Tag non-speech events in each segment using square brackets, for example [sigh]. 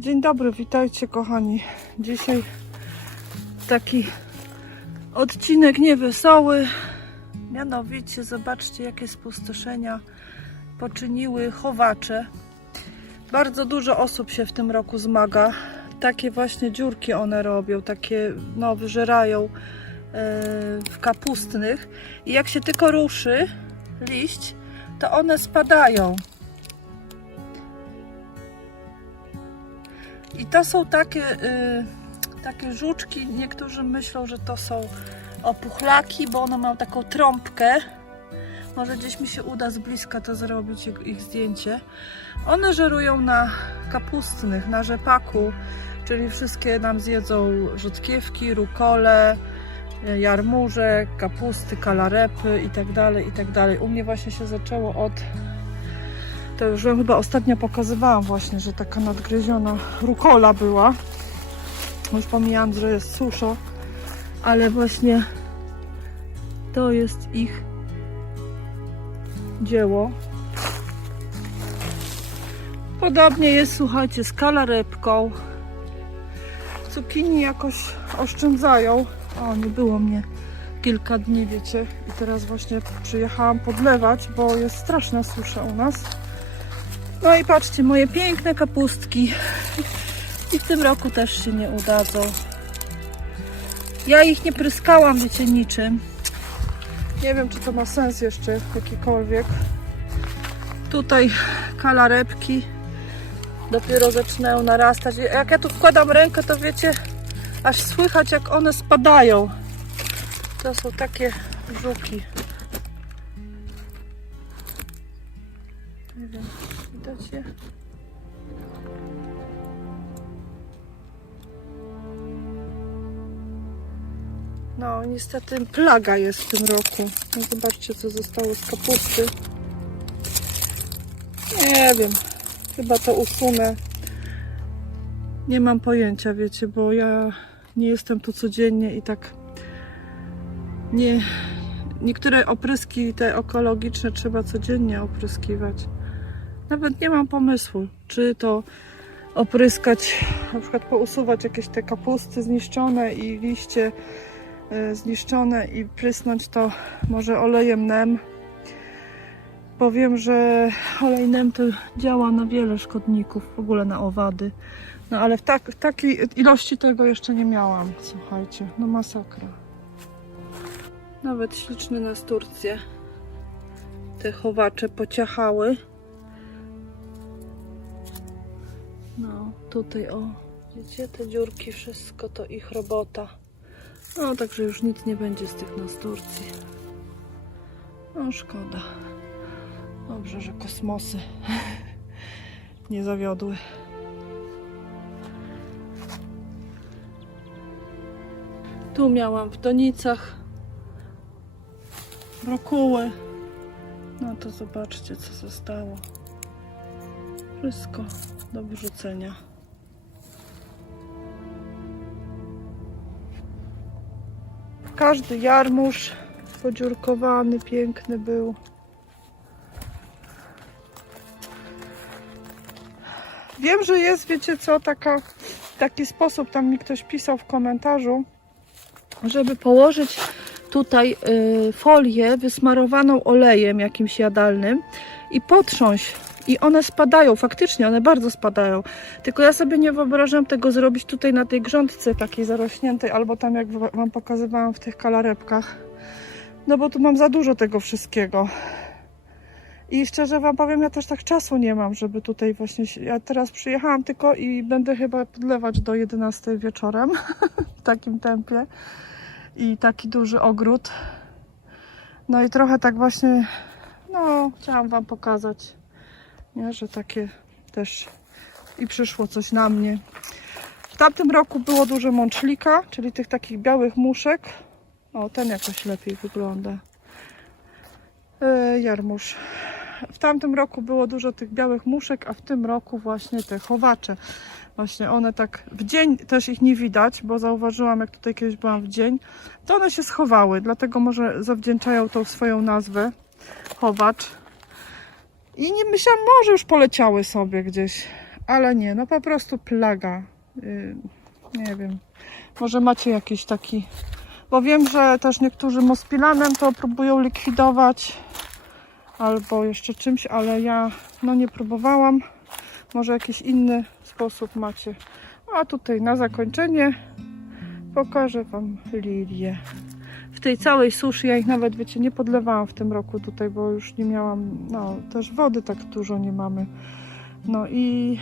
Dzień dobry, witajcie kochani. Dzisiaj taki odcinek niewesoły. Mianowicie zobaczcie jakie spustoszenia poczyniły chowacze. Bardzo dużo osób się w tym roku zmaga. Takie właśnie dziurki one robią, takie no wyżerają e, w kapustnych i jak się tylko ruszy liść, to one spadają. I to są takie, y, takie żuczki. Niektórzy myślą, że to są opuchlaki, bo one mają taką trąbkę. Może gdzieś mi się uda z bliska to zrobić, ich- zdjęcie. One żerują na kapustnych, na rzepaku, czyli wszystkie nam zjedzą rzutkiewki, rukole, jarmużek, kapusty, kalarepy i tak dalej, i tak. U mnie właśnie się zaczęło od to już chyba ostatnio pokazywałam właśnie, że taka nadgryziona rukola była. Już pomijam, że jest susza, ale właśnie to jest ich dzieło. Podobnie jest, słuchajcie, z kalarepką. Cukinii jakoś oszczędzają. O, nie było mnie kilka dni, wiecie. I teraz właśnie przyjechałam podlewać, bo jest straszna susza u nas. No i patrzcie, moje piękne kapustki. I w tym roku też się nie udadzą. Ja ich nie pryskałam, wiecie, niczym. Nie wiem, czy to ma sens jeszcze jakikolwiek. Tutaj kalarepki dopiero zaczynają narastać. Jak ja tu wkładam rękę, to wiecie, aż słychać, jak one spadają. To są takie żuki. Nie wiem, je? No, niestety plaga jest w tym roku. No, zobaczcie, co zostało z kapusty. Nie wiem, chyba to usunę. Nie mam pojęcia, wiecie, bo ja nie jestem tu codziennie i tak nie. Niektóre opryski, te ekologiczne, trzeba codziennie opryskiwać. Nawet nie mam pomysłu, czy to opryskać, na przykład pousuwać jakieś te kapusty zniszczone i liście e, zniszczone i prysnąć to może olejem NEM. Bo wiem, że olej NEM to działa na wiele szkodników, w ogóle na owady. No ale w, tak, w takiej ilości tego jeszcze nie miałam, słuchajcie, no masakra. Nawet śliczne nas Turcje. Te chowacze pociachały. No, tutaj o, widzicie, te dziurki, wszystko to ich robota. No, także już nic nie będzie z tych nasturcji. No, szkoda. Dobrze, że kosmosy [laughs] nie zawiodły. Tu miałam w donicach brokuły. No to zobaczcie, co zostało. Wszystko do wyrzucenia. Każdy jarmuż podziurkowany, piękny był. Wiem, że jest, wiecie co, taka, taki sposób, tam mi ktoś pisał w komentarzu, żeby położyć tutaj y, folię wysmarowaną olejem jakimś jadalnym i potrząść. I one spadają, faktycznie one bardzo spadają. Tylko ja sobie nie wyobrażam tego zrobić tutaj na tej grządce takiej zarośniętej, albo tam jak wa- Wam pokazywałam w tych kalarepkach. No bo tu mam za dużo tego wszystkiego. I szczerze Wam powiem, ja też tak czasu nie mam, żeby tutaj właśnie. Ja teraz przyjechałam tylko i będę chyba podlewać do 11 wieczorem [laughs] w takim tempie. I taki duży ogród. No i trochę tak właśnie, no, chciałam Wam pokazać, nie, że takie też i przyszło coś na mnie. W tamtym roku było dużo mączlika, czyli tych takich białych muszek. O, ten jakoś lepiej wygląda. Jarmuż. W tamtym roku było dużo tych białych muszek, a w tym roku właśnie te chowacze. Właśnie one tak w dzień też ich nie widać, bo zauważyłam, jak tutaj kiedyś byłam w dzień, to one się schowały, dlatego może zawdzięczają tą swoją nazwę chowacz. I nie myślałam, może już poleciały sobie gdzieś, ale nie, no po prostu plaga. Yy, nie wiem, może macie jakiś taki, bo wiem, że też niektórzy mospilanem to próbują likwidować albo jeszcze czymś, ale ja no nie próbowałam. Może jakiś inny sposób macie. A tutaj na zakończenie pokażę Wam lilię. W tej całej suszy, ja ich nawet, wiecie, nie podlewałam w tym roku tutaj, bo już nie miałam, no też wody tak dużo nie mamy. No i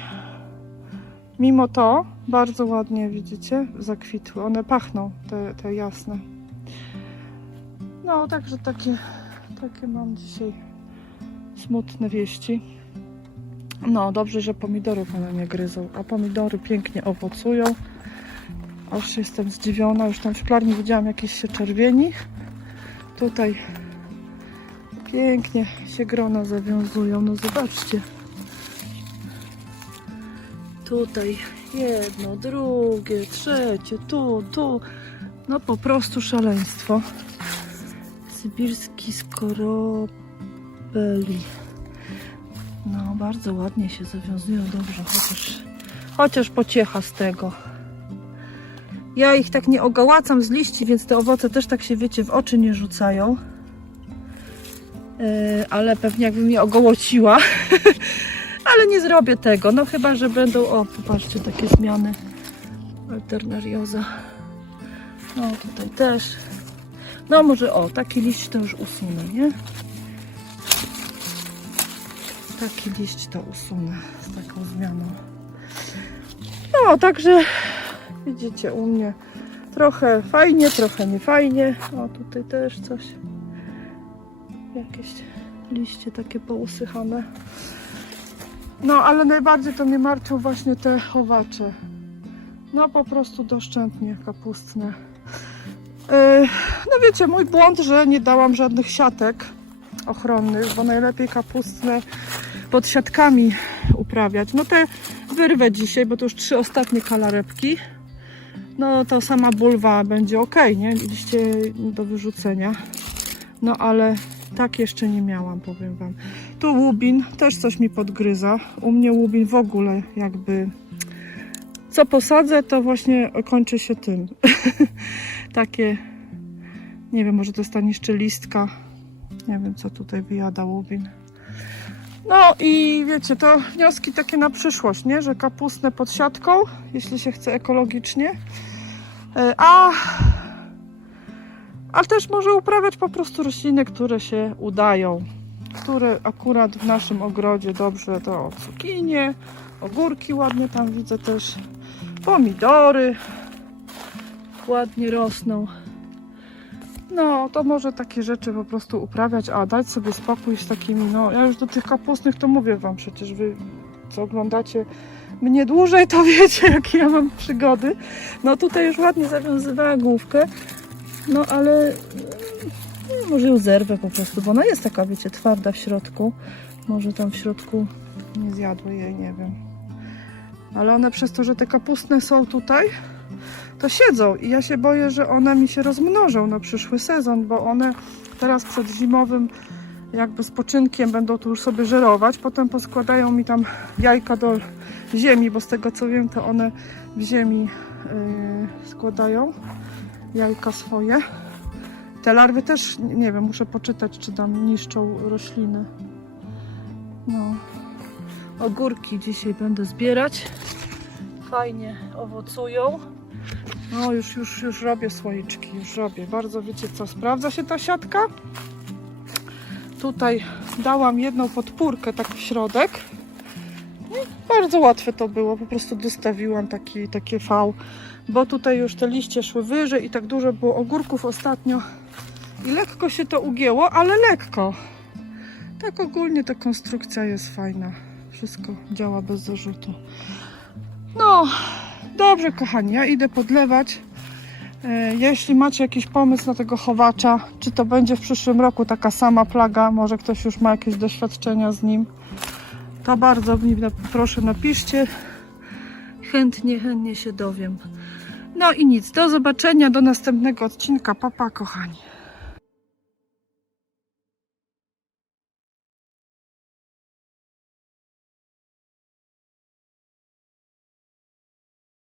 mimo to bardzo ładnie, widzicie, zakwitły. One pachną, te, te jasne. No, także takie, takie mam dzisiaj smutne wieści. No, dobrze, że pomidorów one nie gryzą, a pomidory pięknie owocują. Aż jestem zdziwiona, już tam w szklarni widziałam jakieś się czerwieni. Tutaj pięknie się grona zawiązują, no zobaczcie. Tutaj jedno, drugie, trzecie, tu, tu. No po prostu szaleństwo. Sybirski skorobeli. No, bardzo ładnie się zawiązują, dobrze, chociaż, chociaż pociecha z tego. Ja ich tak nie ogałacam z liści, więc te owoce też tak się, wiecie, w oczy nie rzucają. Yy, ale pewnie jakbym je ogołociła. [laughs] ale nie zrobię tego, no chyba, że będą, o, popatrzcie, takie zmiany. Alternarioza. No, tutaj też. No, może, o, taki liść to już usunę, nie? Taki liść to usunę z taką zmianą. No, także widzicie u mnie trochę fajnie, trochę nie fajnie. O, tutaj też coś. Jakieś liście takie pousychane. No, ale najbardziej to mnie martwią właśnie te chowacze. No, po prostu doszczętnie kapustne. Yy, no wiecie, mój błąd, że nie dałam żadnych siatek ochronnych, bo najlepiej kapustne pod siatkami uprawiać. No te wyrwę dzisiaj, bo to już trzy ostatnie kalarepki. No to sama bulwa będzie ok, nie? Liście do wyrzucenia. No ale tak jeszcze nie miałam, powiem Wam. Tu łubin też coś mi podgryza. U mnie łubin w ogóle jakby co posadzę, to właśnie kończy się tym. [laughs] Takie, nie wiem, może to jest ta. Nie wiem, co tutaj wyjada łubin. No i wiecie, to wnioski takie na przyszłość, nie? Że kapustne pod siatką, jeśli się chce ekologicznie. E, A, a też może uprawiać po prostu rośliny, które się udają. Które akurat w naszym ogrodzie dobrze to cukinie, ogórki ładnie tam widzę też, pomidory ładnie rosną. No, to może takie rzeczy po prostu uprawiać, a dać sobie spokój z takimi, no ja już do tych kapustnych to mówię wam przecież, wy co oglądacie mnie dłużej, to [laughs] wiecie jakie ja mam przygody. No tutaj już ładnie zawiązywała główkę, no ale no, może ją zerwę po prostu, bo ona jest taka, wiecie, twarda w środku. Może tam w środku nie zjadły jej, nie wiem. Ale one przez to, że te kapustne są tutaj, to siedzą i ja się boję, że one mi się rozmnożą na przyszły sezon, bo one teraz przed zimowym jakby spoczynkiem będą tu już sobie żerować, potem poskładają mi tam jajka do ziemi, bo z tego co wiem, to one w ziemi yy, składają jajka swoje. Te larwy też, nie wiem, muszę poczytać, czy tam niszczą rośliny. No. Ogórki dzisiaj będę zbierać. Fajnie owocują. No już, już, już robię słoiczki, już robię. Bardzo wiecie co, sprawdza się ta siatka. Tutaj dałam jedną podpórkę tak w środek. No, bardzo łatwe to było, po prostu dostawiłam taki, takie V, bo tutaj już te liście szły wyżej i tak dużo było ogórków ostatnio. I lekko się to ugięło, ale lekko. Tak ogólnie ta konstrukcja jest fajna. Wszystko działa bez zarzutu. No, Dobrze, kochani, ja idę podlewać. E, Jeśli macie jakiś pomysł na tego chowacza, czy to będzie w przyszłym roku taka sama plaga, może ktoś już ma jakieś doświadczenia z nim, to bardzo mi proszę napiszcie. Chętnie, chętnie się dowiem. No i nic, do zobaczenia, do następnego odcinka. Papa, kochani.